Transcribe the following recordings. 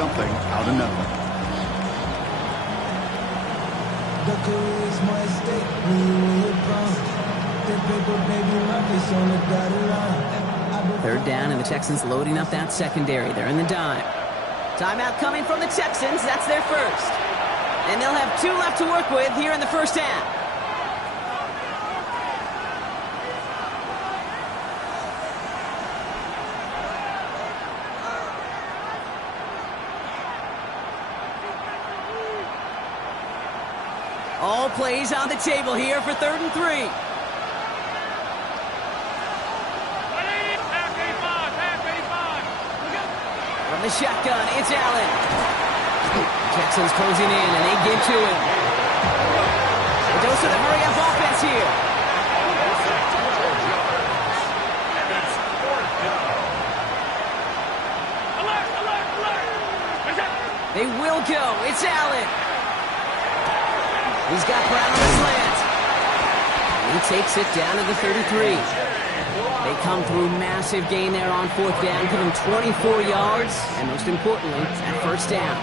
something out of nothing. Third down, and the Texans loading up that secondary. They're in the dime. Timeout coming from the Texans. That's their first. And they'll have 2 left to work with here in the first half. All plays on the table here for 3rd and 3. From the shotgun, it's Allen. Texans closing in, and they get to him. A dose of the hurry-up offense here. They will go. It's Allen. He's got Brown on the slant. He takes it down to the 33. They come through massive gain there on 4th down, give him 24 yards, and most importantly, that first down.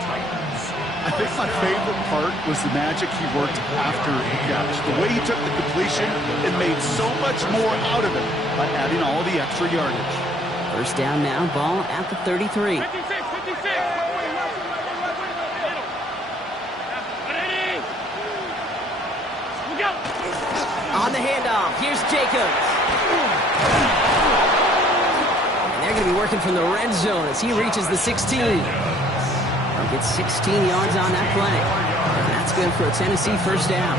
I think my favorite part was the magic he worked after the catch. The way he took the completion and made so much more out of it by adding all the extra yardage. First down now, ball at the 33. 56. On the handoff, here's Jacobs. And they're going to be working from the red zone as he reaches the 16. He'll get 16 yards on that play. And that's good for a Tennessee first down.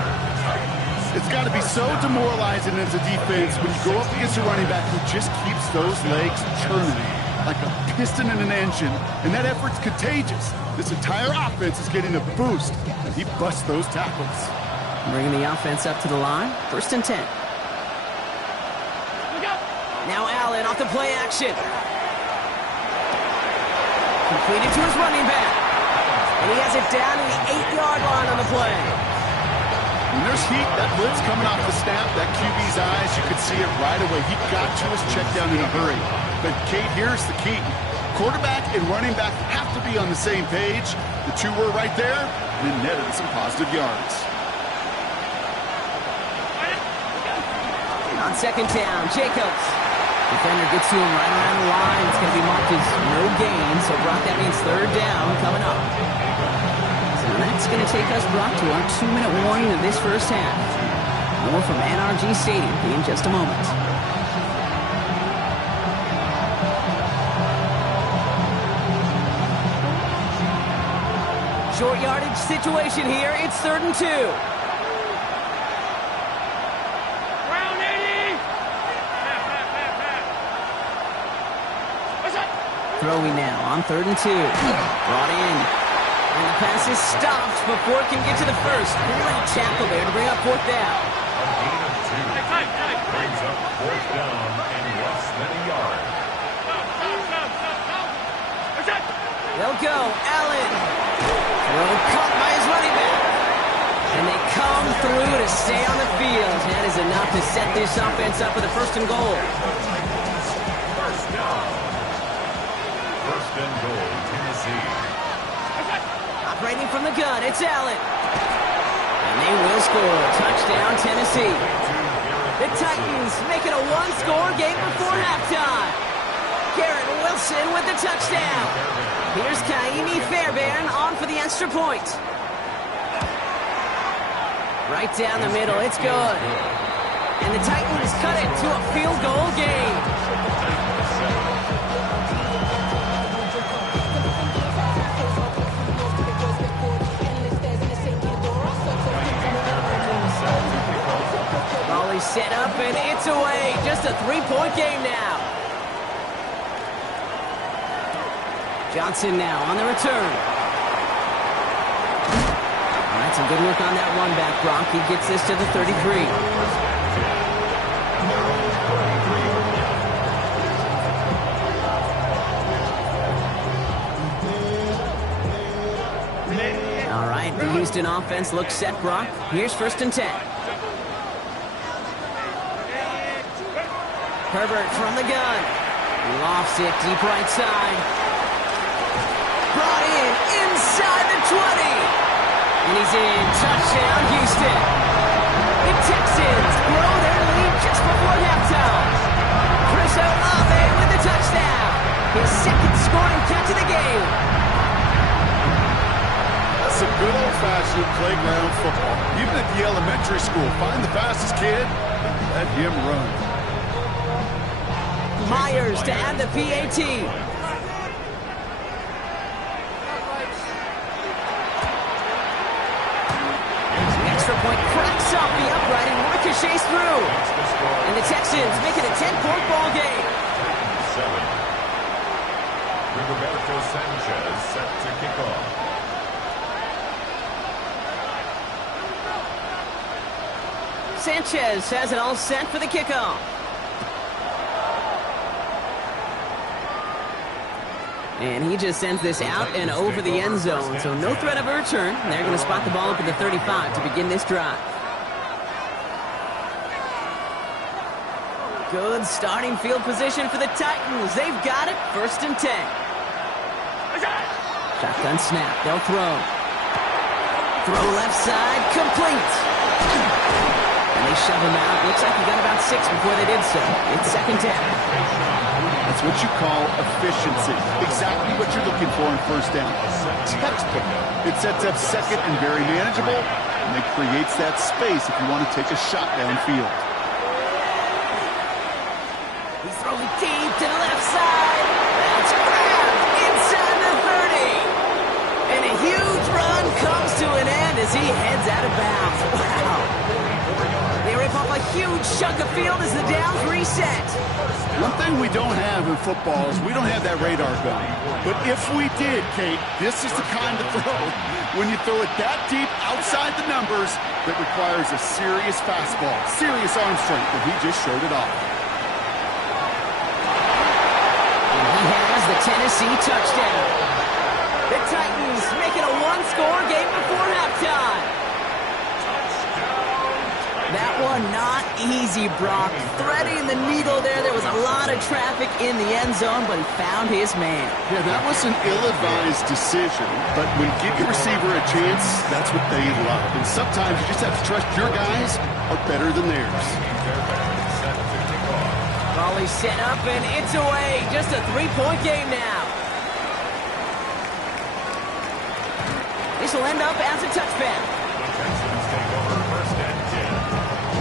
It's got to be so demoralizing as a defense when you go up against a running back who just keeps those legs churning like a piston in an engine, and that effort's contagious. This entire offense is getting a boost, and he busts those tackles. Bringing the offense up to the line. 1st and 10. Now Allen off the play action. Completed to his running back. And he has it down to the 8-yard line on the play. When there's heat, that blitz coming off the snap, that QB's eyes, you could see it right away. He got to his check down in a hurry. But, Kate, here's the key. Quarterback and running back have to be on the same page. The 2 were right there, and it netted some positive yards. On 2nd down, Jacobs. Defender gets to him right around the line. It's going to be marked as no gain. So, Brock, that means 3rd down coming up. So that's going to take us, Brock, to our 2-minute warning of this first half. More from NRG Stadium in just a moment. Short yardage situation here. It's 3rd and 2. Throwing now on 3rd and 2. Brought in. And the pass is stopped before it can get to the first. Great tackle there to bring up 4th down. Brings up 4th down and less than a yard. They'll go. Allen. Throw caught by his running back. And they come through to stay on the field. That is enough to set this offense up with a 1st and goal. First down. 1st and goal, Tennessee. Operating from the gun, it's Allen. And they will score. Touchdown, Tennessee. The Titans make it a 1-score game before halftime. Garrett Wilson with the touchdown. Here's Kaimi Fairbairn on for the extra point. Right down the middle, it's good. And the Titans cut it to a field goal game. Volley set up and it's away. Just a 3-point game now. Johnson now on the return. All right, some good work on that one back, Brock. He gets this to the 33. All right, the Houston offense looks set, Brock. Here's 1st and 10. Herbert from the gun. Lofts it deep right side. Brought in is in. Touchdown, Houston. The Texans grow their lead just before halftime. Chris Olave with the touchdown. His second scoring catch of the game. That's a good old-fashioned playground football. Even at the elementary school, find the fastest kid and let him run. Myers to add the PAT. Extra point cracks off the upright and ricochets through. And the Texans make it a 10-point ball game. 7. Roberto Sanchez set to kick off. Sanchez has it all set for the kickoff. And he just sends this out and over the end zone, so no threat of a return. They're going to spot the ball up at the 35 to begin this drive. Good starting field position for the Titans. They've got it, 1st and 10. Shotgun snap, they'll throw. Throw left side, complete. And they shove him out. Looks like he got about 6 before they did so. It's 2nd down. That's what you call efficiency. Exactly what you're looking for in 1st down. Textbook. It sets up 2nd and very manageable, and it creates that space if you want to take a shot downfield. He's throwing deep to the left side. That's grabbed inside the 30. And a huge run comes to an end as he heads out of bounds. Wow. They rip off a huge chunk of field as the downs reset. One thing we don't have in football is we don't have that radar gun. But if we did, Kate, this is the kind of throw when you throw it that deep outside the numbers that requires a serious fastball, serious arm strength, and he just showed it off. And he has the Tennessee touchdown. The Titans make it a one-score game before halftime. That one not easy, Brock. Threading the needle there. There was a lot of traffic in the end zone, but he found his man. Yeah, that was an ill-advised decision, but when you give your receiver a chance, that's what they love. And sometimes you just have to trust your guys are better than theirs. Ball is set up, and it's away. Just a 3-point game now. This will end up as a touchback. Texans take over 1st and 10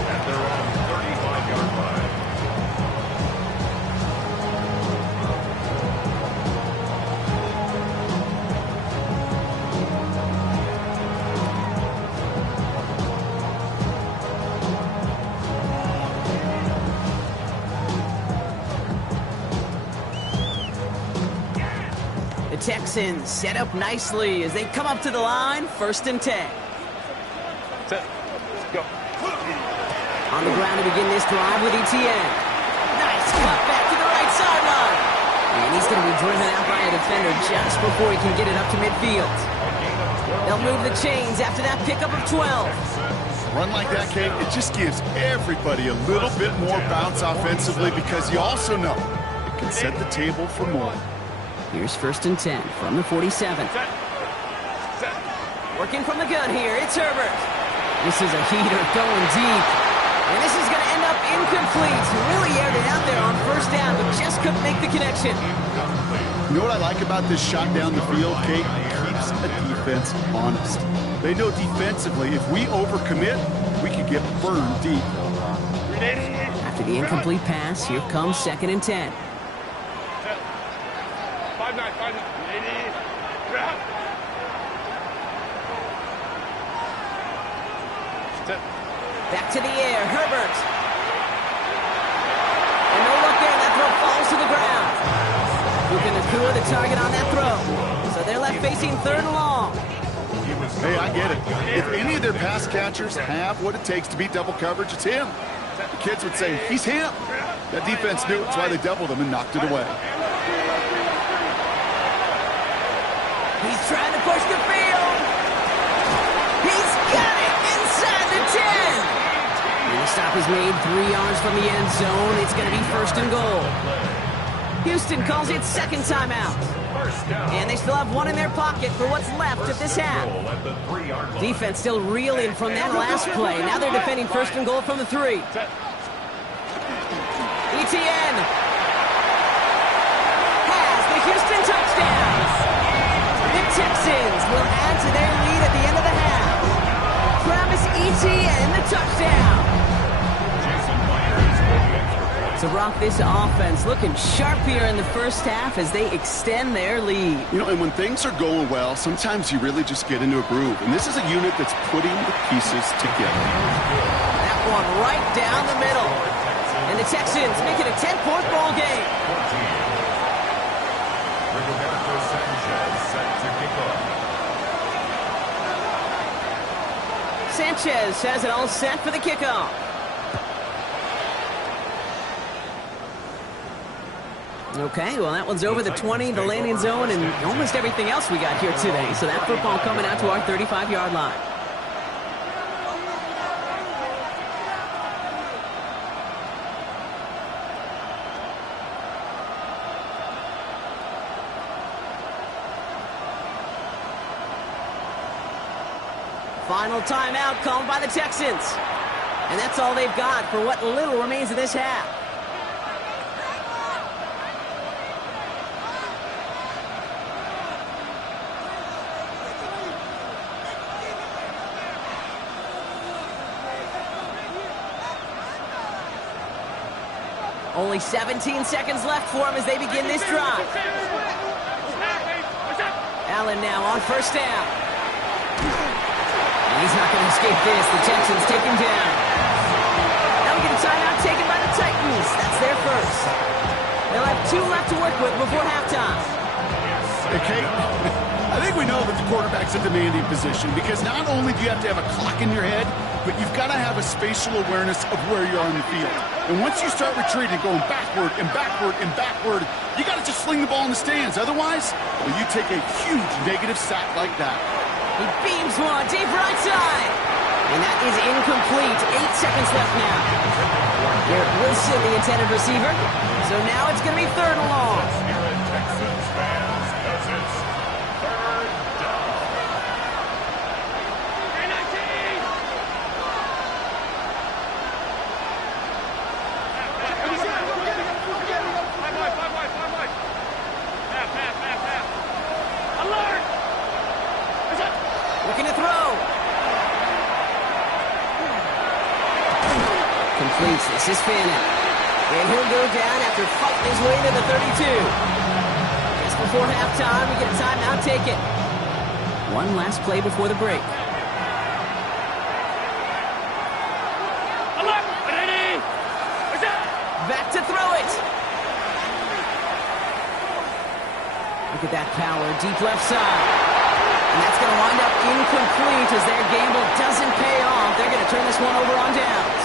at their own 35-yard line. The Texans set up nicely as they come up to the line, 1st and 10. Set. Go. On the ground to begin this drive with Etienne. Nice cut back to the right sideline. And he's going to be driven out by a defender just before he can get it up to midfield. They'll move the chains after that pickup of 12. A run like that, Kate, it just gives everybody a little bit more bounce offensively because you also know it can set the table for more. Here's 1st and 10 from the 47. Set. Working from the gun here, it's Herbert. This is a heater going deep. And this is going to end up incomplete. Really aired it out there on 1st down, but just couldn't make the connection. You know what I like about this shot down the field, Kate? It keeps a defense honest. They know defensively, if we overcommit, we could get burned deep. After the incomplete pass, here comes 2nd and 10. 5-9. Set. Back to the air, Herbert. And no look there, that throw falls to the ground. Luka Nakua, the target on that throw. So they're left facing 3rd and long. Hey, I get it. If any of their pass catchers have what it takes to beat double coverage, it's him. The kids would say, he's him. That defense knew it, that's why they doubled him and knocked it away. He's trying to push the field. He's got it inside the 10. And the stop is made 3 yards from the end zone. It's going to be 1st and goal. Houston calls it 2nd timeout. First down. And they still have one in their pocket for what's left of this half. Goal at the 3-yard line. Defense still reeling from that last play. Now they're defending first and goal from the 3. ETN has the Houston touchdown. The Texans will add to their lead at the end of the half. Travis Etienne, the touchdown. So, Brock, this offense looking sharp here in the first half as they extend their lead. You know, and when things are going well, sometimes you really just get into a groove. And this is a unit that's putting the pieces together. That one right down the middle. And the Texans make it a 10-point ball game. Sanchez has it all set for the kickoff. Okay, well, that one's over the 20, the landing zone, and almost everything else we got here today. So that football coming out to our 35-yard line. Final timeout called by the Texans. And that's all they've got for what little remains of this half. Only 17 seconds left for him as they begin this drive. Allen now on first down. He's not going to escape this. The Texans take him down. Now we get a timeout taken by the Titans. That's their first. They'll have 2 left to work with before halftime. Hey, Kate, I think we know that the quarterback's a demanding position because not only do you have to have a clock in your head, but you've got to have a spatial awareness of where you are on the field. And once you start retreating, going backward and backward and backward, you got to just sling the ball in the stands. Otherwise, well, you take a huge negative sack like that. He beams one deep right side. And that is incomplete. 8 seconds left now. Garrett Wilson, the intended receiver. So now it's going to be 3rd and long. Texans fans, because it's 3rd down. Looking to throw. Completes. This is Fannin. And he'll go down after fighting his way to the 32. Just before halftime, we get a timeout taken. One last play before the break. Back to throw it. Look at that power. Deep left side. And that's going to wind up incomplete as their gamble doesn't pay off. They're going to turn this one over on downs.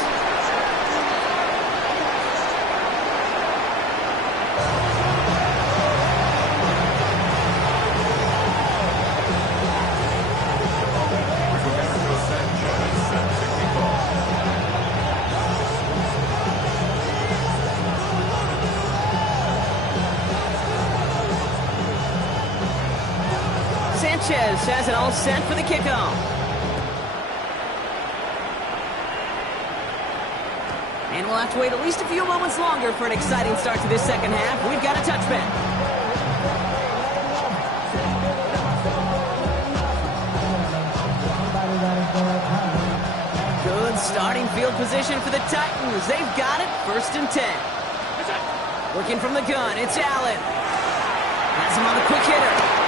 Sanchez has it all set for the kickoff. And we'll have to wait at least a few moments longer for an exciting start to this second half. We've got a touchback. Good starting field position for the Titans. They've got it, 1st and 10. Working from the gun, it's Allen. Has him on the quick hitter.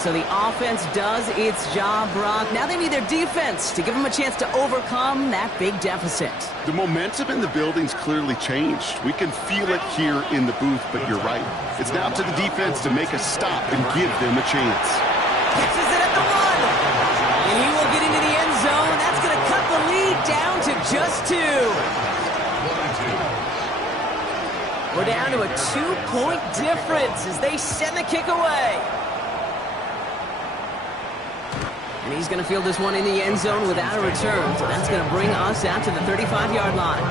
So the offense does its job, Brock. Now they need their defense to give them a chance to overcome that big deficit. The momentum in the building's clearly changed. We can feel it here in the booth, but you're right. It's now up to the defense to make a stop and give them a chance. Catches it at the 1. And he will get into the end zone. That's going to cut the lead down to just 2. We're down to a 2-point difference as they send the kick away. And he's going to field this one in the end zone without a return. So that's going to bring us out to the 35-yard line.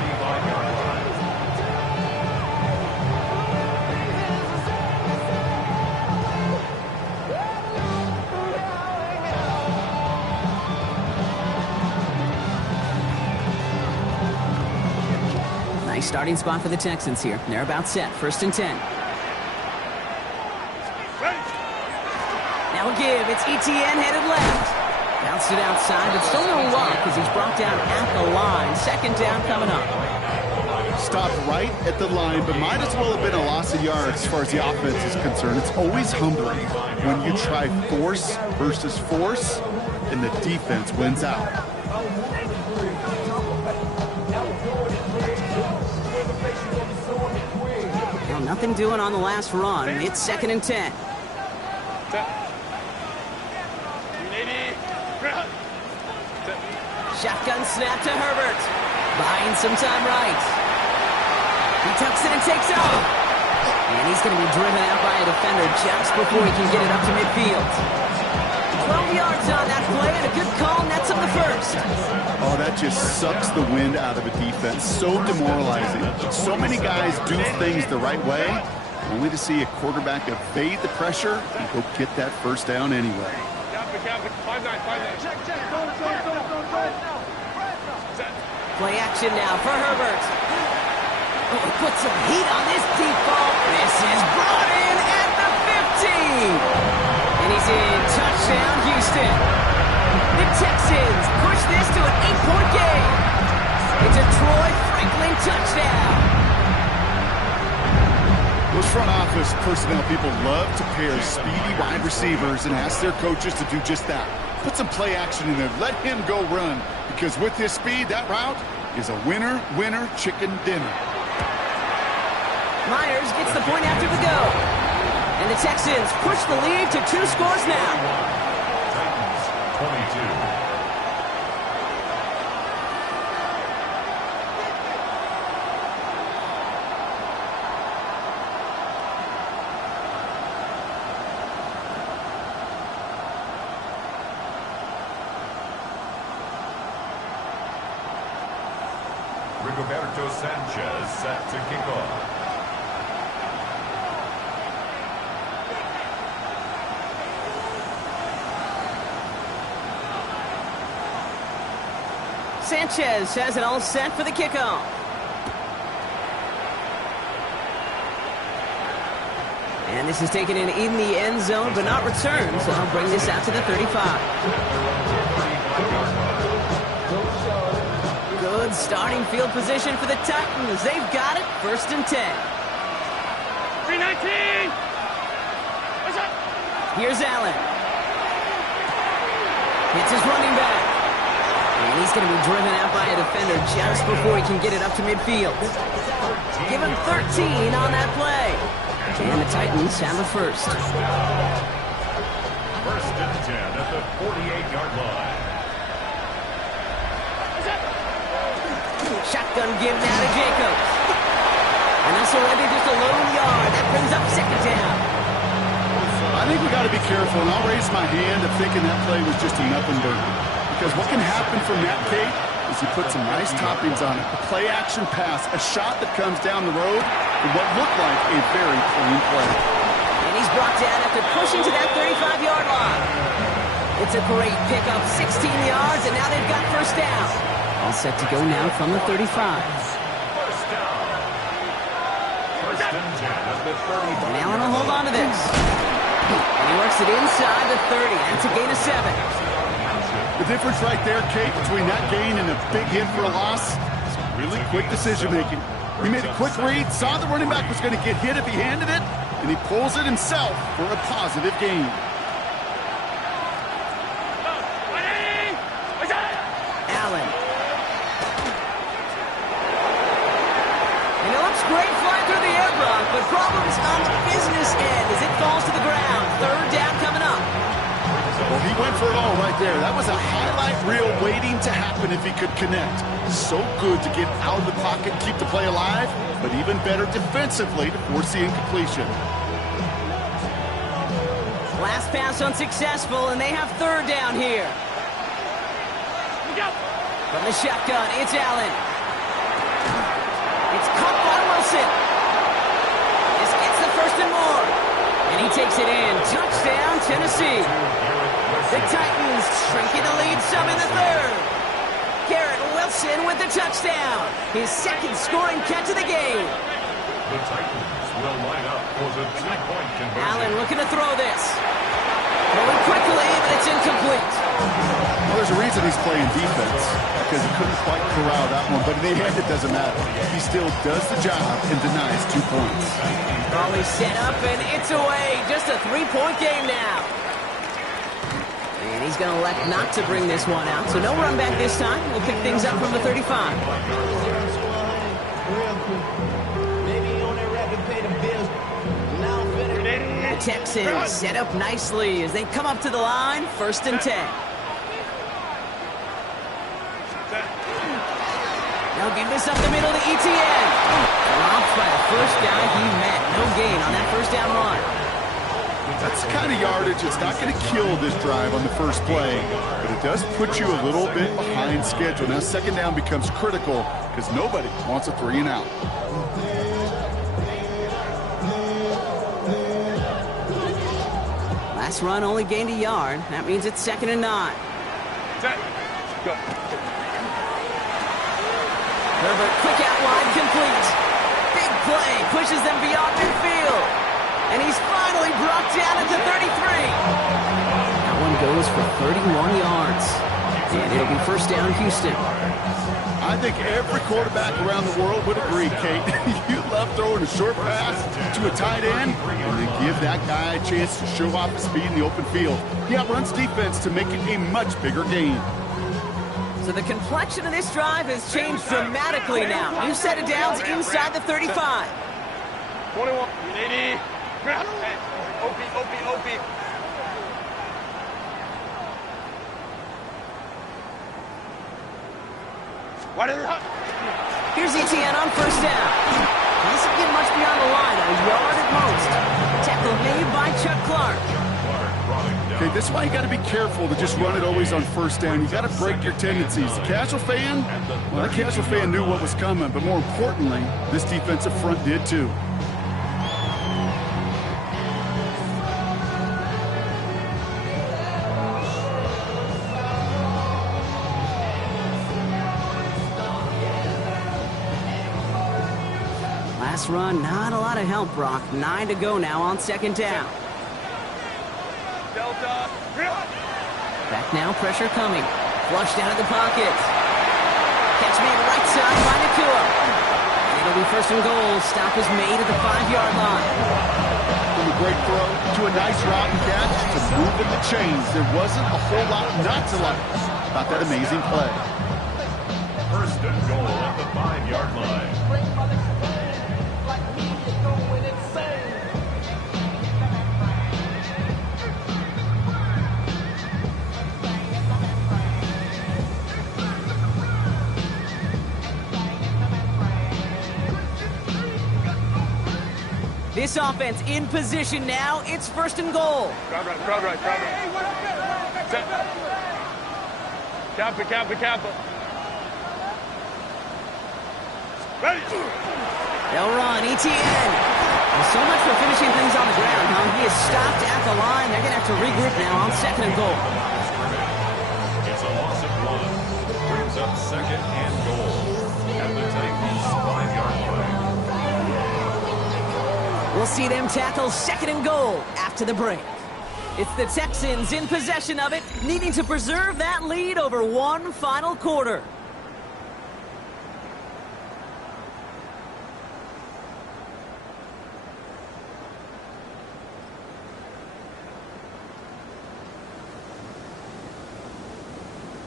Nice starting spot for the Texans here. They're about set. 1st and 10. Now a give. It's ETN headed left. Bounced it outside, but still no luck as he's brought down at the line. 2nd down coming up. Stopped right at the line, but might as well have been a loss of yards as far as the offense is concerned. It's always humbling when you try force versus force, and the defense wins out. Well, nothing doing on the last run. It's 2nd and 10. Shotgun snap to Herbert. Buying some time right. He tucks it and takes off. And he's going to be driven out by a defender just before he can get it up to midfield. 12 yards on that play, and a good call nets him the first. Oh, that just sucks the wind out of a defense. So demoralizing. So many guys do things the right way, only to see a quarterback evade the pressure and go get that first down anyway. Play action now for Herbert. Oh, he puts some heat on this deep ball. This is brought in at the 50. And he's in. Touchdown, Houston. The Texans push this to an 8-point game. It's a Troy Franklin touchdown. Those front office personnel people love to pair speedy wide receivers and ask their coaches to do just that. Put some play action in there. Let him go run. Because with his speed, that route is a winner, chicken dinner. Myers gets the point after the go. And the Texans push the lead to 2 scores now. Titans, 22. Rigoberto Sanchez set to kick off. Sanchez has it all set for the kickoff. And this is taken in the end zone, but not returned, so I'll bring this out to the 35. Good starting field position for the Titans. They've got it. 1st and 10. 319. Here's Allen. Hits his running back. And he's going to be driven out by a defender just before he can get it up to midfield. Give him 13 on that play. And the Titans have the first. 1st and 10 at the 48-yard line. Shotgun give now to Jacobs. And that's already just a lone yard. That brings up 2nd down. I think we got to be careful, and I'll raise my hand of thinking that play was just a nothing burger. Because what can happen from that, Kate, is you put some nice toppings on it. A play-action pass, a shot that comes down the road, and what looked like a very clean play. And he's brought down after pushing to that 35-yard line. It's a great pickup, 16 yards, and now they've got 1st down. All set to go now from the 35. 1st down. 1st and 10 at the 35. And Allen will hold on to this. And he works it inside the 30. That's a gain of 7. The difference right there, Kate, between that gain and a big hit for a loss is really quick decision-making. He made a quick read, saw the running back was going to get hit if he handed it, and he pulls it himself for a positive gain. Allen. And it looks great flying through the air block, but problems on the business end as it falls to the ground. 3rd down coming up. Well, he went for it all right there. That was a highlight reel waiting to happen if he could connect. So good to get out of the pocket, keep the play alive, but even better defensively to force the incompletion. Last pass unsuccessful, and they have third down here. From the shotgun, it's Allen. It's caught by Wilson. This gets the first and more. And he takes it in. Touchdown, Tennessee. The Titans shrinking the lead some in the third. Garrett Wilson with the touchdown. His second scoring catch of the game. The Titans will line up for the two-point conversion. Allen looking to throw this. Going quickly, but it's incomplete. Well, there's a reason he's playing defense, because he couldn't quite corral that one, but in the end, it doesn't matter. He still does the job and denies 2 points. Always set up, and it's away. Just a 3-point game now. And he's going to elect not to bring this one out, so no run back this time. We'll pick things up from the 35. The Texans set up nicely as they come up to the line, 1st and 10. They'll give this up the middle to ETN. Dropped by the first guy he met. No gain on that first down run. That's the kind of yardage. It's not going to kill this drive on the first play, but it does put you a little bit behind schedule. Now, second down becomes critical because nobody wants a 3 and out. Last run only gained a yard. That means it's 2nd and 9. Set. Go. Herbert, quick out wide, complete. Big play, pushes them beyond midfield. And he's finally brought down at the 33. That one goes for 31 yards. And it'll be 1st down, Houston. I think every quarterback around the world would agree, Kate. You love throwing a short pass to a tight end and then give that guy a chance to show off his speed in the open field. He outruns defense to make it a much bigger game. So the complexion of this drive has changed dramatically now. New set of downs inside the 35. 21. 80. OP. What is it? Here's ETN on 1st down. Doesn't get much beyond the line, a yard at most. Tackle made by Chuck Clark. Okay, this is why you got to be careful to just run it always on 1st down. You got to break your tendencies. The casual fan, well, the casual fan knew what was coming, but more importantly, this defensive front did too. Last run, not a lot of help, Brock. 9 to go now on 2nd down. Delta. Back now, pressure coming. Flushed out of the pocket. Catch made right side by Nakua. And it'll be 1st and goal. Stop is made at the 5-yard line. From a great throw to a nice route and catch to moving the chains. There wasn't a whole lot not to like about that amazing play. 1st and goal at the 5-yard line. This offense in position now. It's 1st and goal. Crowd right. Set. Kappa. Ready. They'll run. ETN. Well, so much for finishing things on the ground, huh? He is stopped at the line. They're going to have to regroup now on 2nd and goal. It's a loss of 1. Brings up 2nd and goal at the Titans' 5-yard line. We'll see them tackle 2nd and goal after the break. It's the Texans in possession of it, needing to preserve that lead over one final quarter.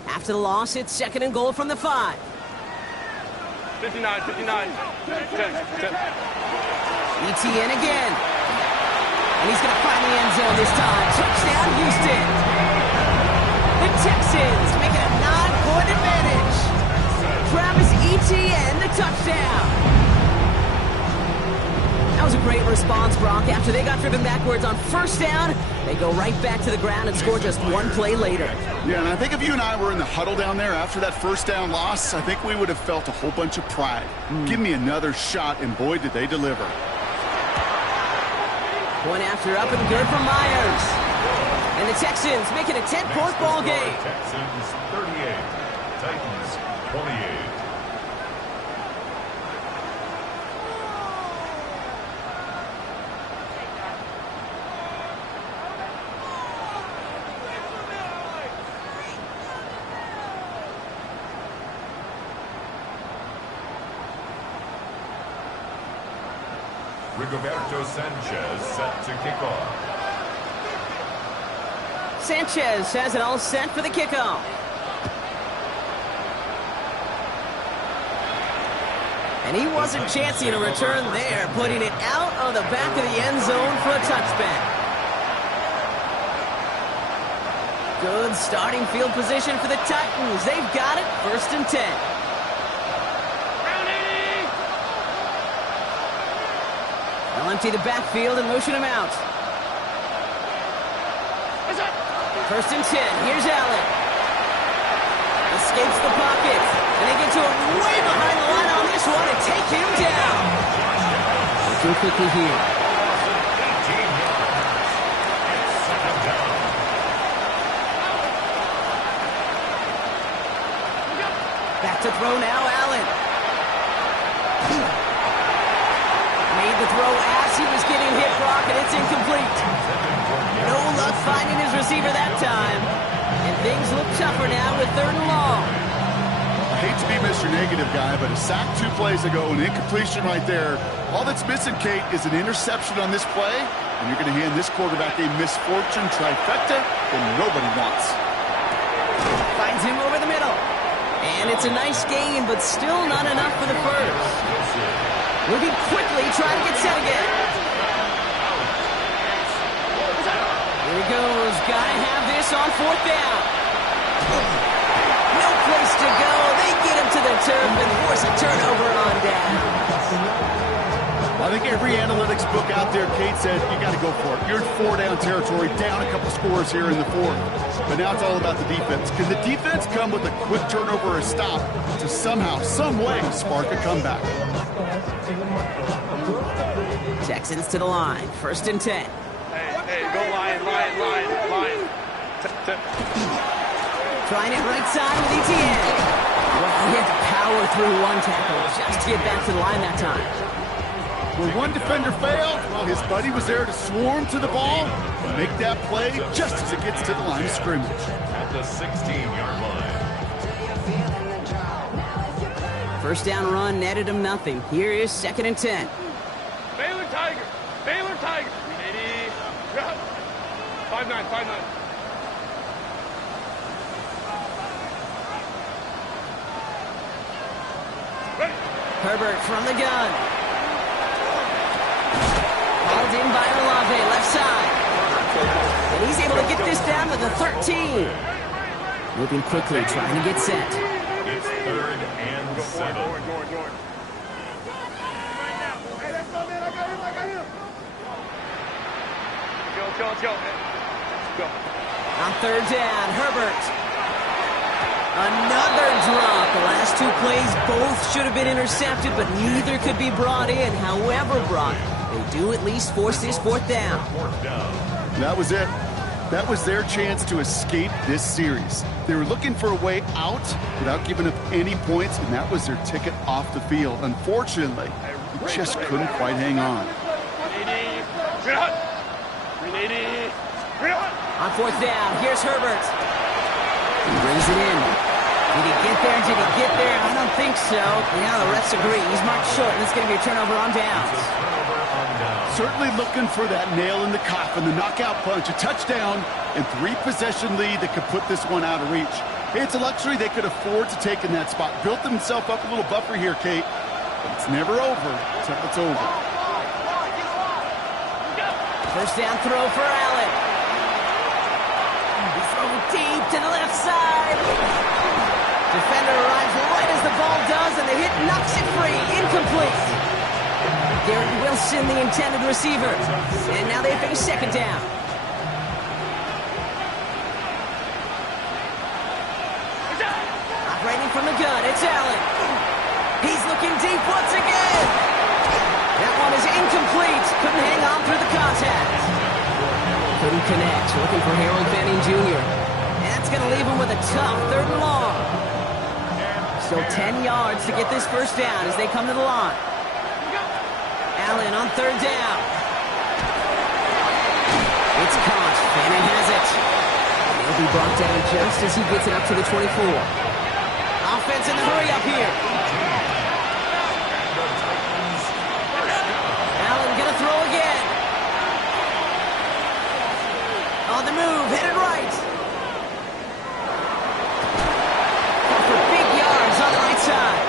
After the loss, it's 2nd and goal from the 5. 59. 10. ETN again. And he's going to find the end zone this time. Touchdown, Houston. touchdown. That was a great response, Brock. After they got driven backwards on first down, they go right back to the ground and score just one play later. Yeah, and I think if you and I were in the huddle down there after that first down loss, I think we would have felt a whole bunch of pride. Give me another shot, and boy, did they deliver. Point after up and good for Myers. And the Texans make it a 10-point ball game. Texans 38, Titans 28. Rigoberto Sanchez set to kick off. Sanchez has it all set for the kickoff. And he wasn't chancing a return there, putting it out of the back of the end zone for a touchback. Good starting field position for the Titans. They've got it, 1st and 10. They'll empty the backfield and motion him out. 1st and 10. Here's Allen. Escapes the pocket. And they get to him way behind the line on this one and take him down. Looking quickly here. Back to throw now, Allen. Made the throw as he was getting hit, Brock, and it's incomplete. No luck finding his receiver that time. And things look tougher now with 3rd and long. I hate to be Mr. Negative guy, but a sack 2 plays ago, an incompletion right there. All that's missing, Kate, is an interception on this play, and you're going to hand this quarterback a misfortune trifecta that nobody wants. Finds him over the middle. And it's a nice gain, but still not enough for the first. Moving quickly, trying to get set again. Here he goes. Gotta have this on 4th down. No place to go. They get him to the turf and force a turnover on down. I think every analytics book out there, Kate, said you got to go for it. You're in 4-down territory, down a couple scores here in the 4th. But now it's all about the defense. Can the defense come with a quick turnover or a stop to somehow, some way, spark a comeback? Texans to the line. 1st and 10. Hey, go line. Trying it right side with Etienne. Well, he had to power through one tackle just to get back to the line that time. Where one defender failed, well, his buddy was there to swarm to the ball and make that play just as it gets to the line of scrimmage. At the 16-yard line. 1st down run netted him nothing. Here is 2nd and 10. Baylor Tiger. 380. 5'9". Ready. Herbert from the gun. Called in by Olave, left side. And he's able to get this down to the 13. Moving quickly, trying to get set. It's 3rd and 7. Let's go. Go. On 3rd down, Herbert. Another drop. The last 2 plays both should have been intercepted, but neither could be brought in. However, Brock, they do at least force this 4th down. That was it. That was their chance to escape this series. They were looking for a way out without giving up any points, and that was their ticket off the field. Unfortunately, they just couldn't quite hang on. 380. On 4th down, here's Herbert. He brings it in. Did he get there? I don't think so. Yeah, the refs agree. He's marked short, and it's going to be a turnover on downs. Certainly looking for that nail in the coffin, the knockout punch, a touchdown, and 3-possession lead that could put this one out of reach. Hey, it's a luxury they could afford to take in that spot. Built themselves up a little buffer here, Kate. But it's never over until it's over. 1st down throw for Allen. He's throwing deep to the left side. Defender arrives right as the ball does, and the hit knocks it free. Incomplete. Garrett Wilson, the intended receiver. And now they face second down. Operating from the gun, it's Allen. He's looking deep once again. That one is incomplete. Couldn't hang on through the contact. Couldn't connect. Looking for Harold Benning Jr. And that's going to leave him with a tough 3rd and long. Still 10 yards to get this first down as they come to the line. Allen on 3rd down. It's caught. Fannin has it. And he'll be brought down just as he gets it up to the 24. Offense in the hurry up here. Allen gonna throw again. On the move, headed right. For big yards on the right side.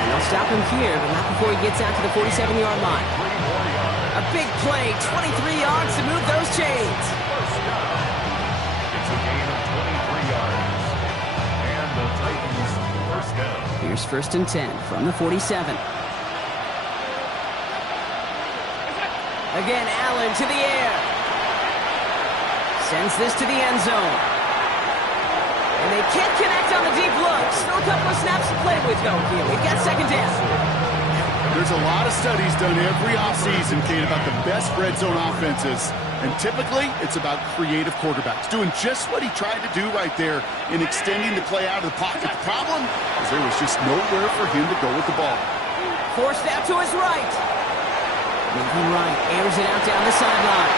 And they'll stop him here, but not before he gets out to the 47-yard line. A big play, 23 yards to move those chains. It's a gain of 23 yards. And the Titans first down. Here's 1st and 10 from the 47. Again, Allen to the air. Sends this to the end zone. And they can't connect on the deep look. Still a couple of snaps to play with, though, here. We've got second down. There's a lot of studies done every offseason, Kate, about the best red zone offenses. And typically, it's about creative quarterbacks, doing just what he tried to do right there in extending the play out of the pocket. The problem is there was just nowhere for him to go with the ball. Forced out to his right. Moving right, airs it out down the sideline.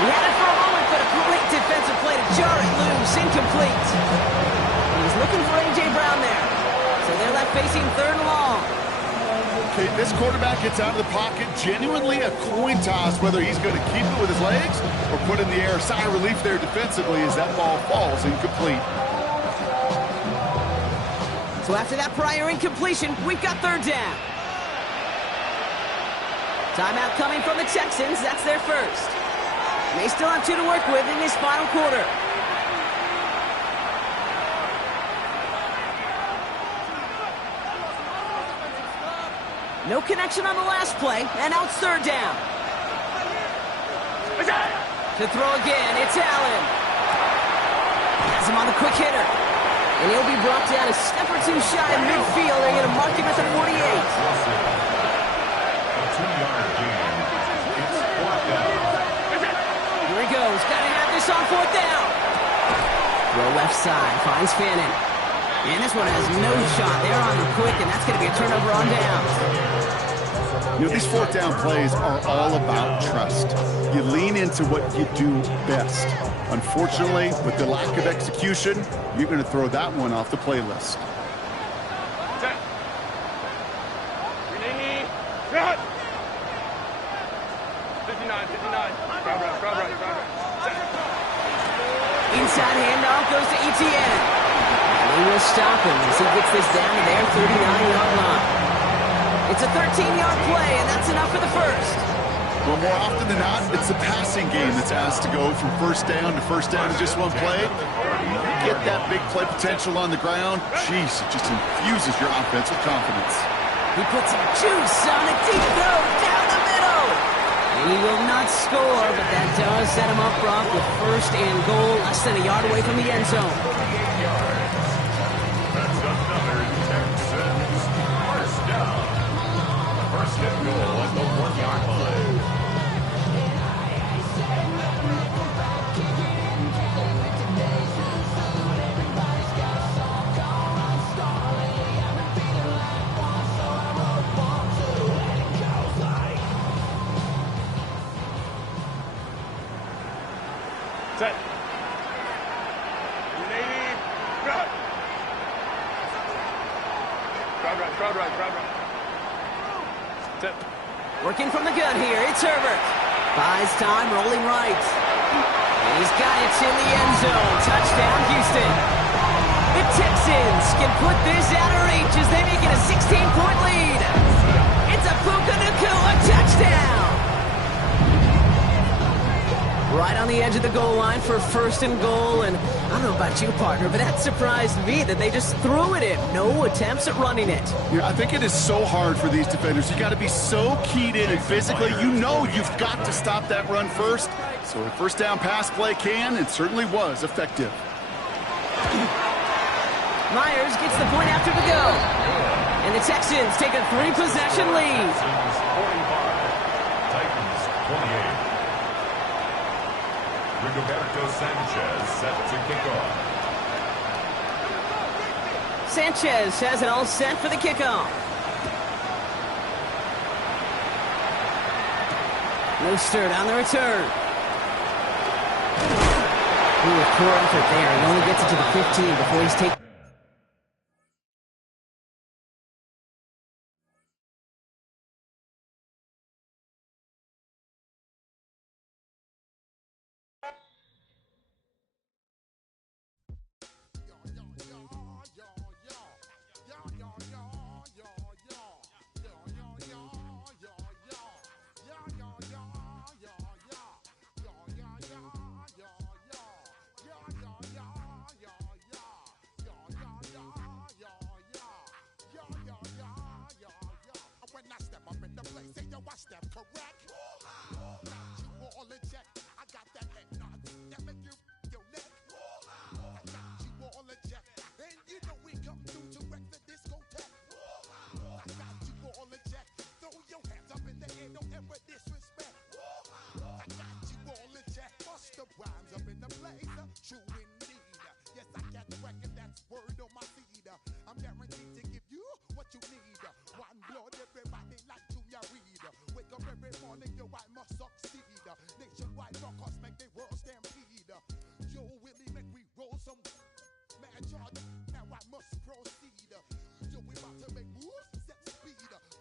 He had it for a moment, but a great defensive play to jar it loose. Incomplete. He's looking for A.J. Brown there. So they're left facing 3rd and long. Okay, this quarterback gets out of the pocket, genuinely a coin toss whether he's going to keep it with his legs or put it in the air. Sigh of relief there defensively as that ball falls incomplete. So after that prior incompletion, we've got 3rd down. Timeout coming from the Texans. That's their first. And they still have 2 to work with in this final quarter. No connection on the last play, and now it's 3rd down. To throw again, it's Allen. Has him on the quick hitter. And he'll be brought down a step or 2 shy of midfield. They're going to mark him at the 48. A 2-yard gain. It's 4th down. Here he goes. Got to have this on 4th down. Throw left side. Finds Fannin. And this one has no shot. They're on him quick, and that's going to be a turnover on down. You know, these 4th down plays are all about trust. You lean into what you do best. Unfortunately, with the lack of execution, you're going to throw that one off the playlist. Set. Renee. Cut. 59. Crowd right. Set. Inside handoff goes to Etienne. And they will stop him as he gets this down to their 39-yard line. It's a 13-yard play, and that's enough for the first. Well, more often than not, it's the passing game that's asked to go from 1st down to 1st down in just one play. You get that big play potential on the ground, jeez, it just infuses your offense with confidence. He puts some juice on a deep throw down the middle. He will not score, but that does set him up, Brock, with 1st and goal, less than a yard away from the end zone. That's another Texans first down. 1st and goal at the 1-yard line. Set. Renee. Cut. Crowd right. Set. Working from the gun here, it's Herbert. Buys time, rolling right. And he's got it to the end zone. Touchdown, Houston. The Texans can put this out of reach as they make it a 16-point lead. It's a Puka Nacua touchdown. Right on the edge of the goal line for first and goal, and I don't know about you, partner, but that surprised me that they just threw it in. No attempts at running it. Yeah, I think it is so hard for these defenders. You got to be so keyed in and physically, you know you've got to stop that run first. So a first down pass play it certainly was effective. Myers gets the point after the go. And the Texans take a 3-possession lead. Texans 45, Titans 28. Rigoberto Sanchez set to kick off. Sanchez has it all set for the kickoff. Mostert on the return. Ooh, a poor effort there. He only gets it to the 15 before he's taken. Now I must proceed. Yo, we about to make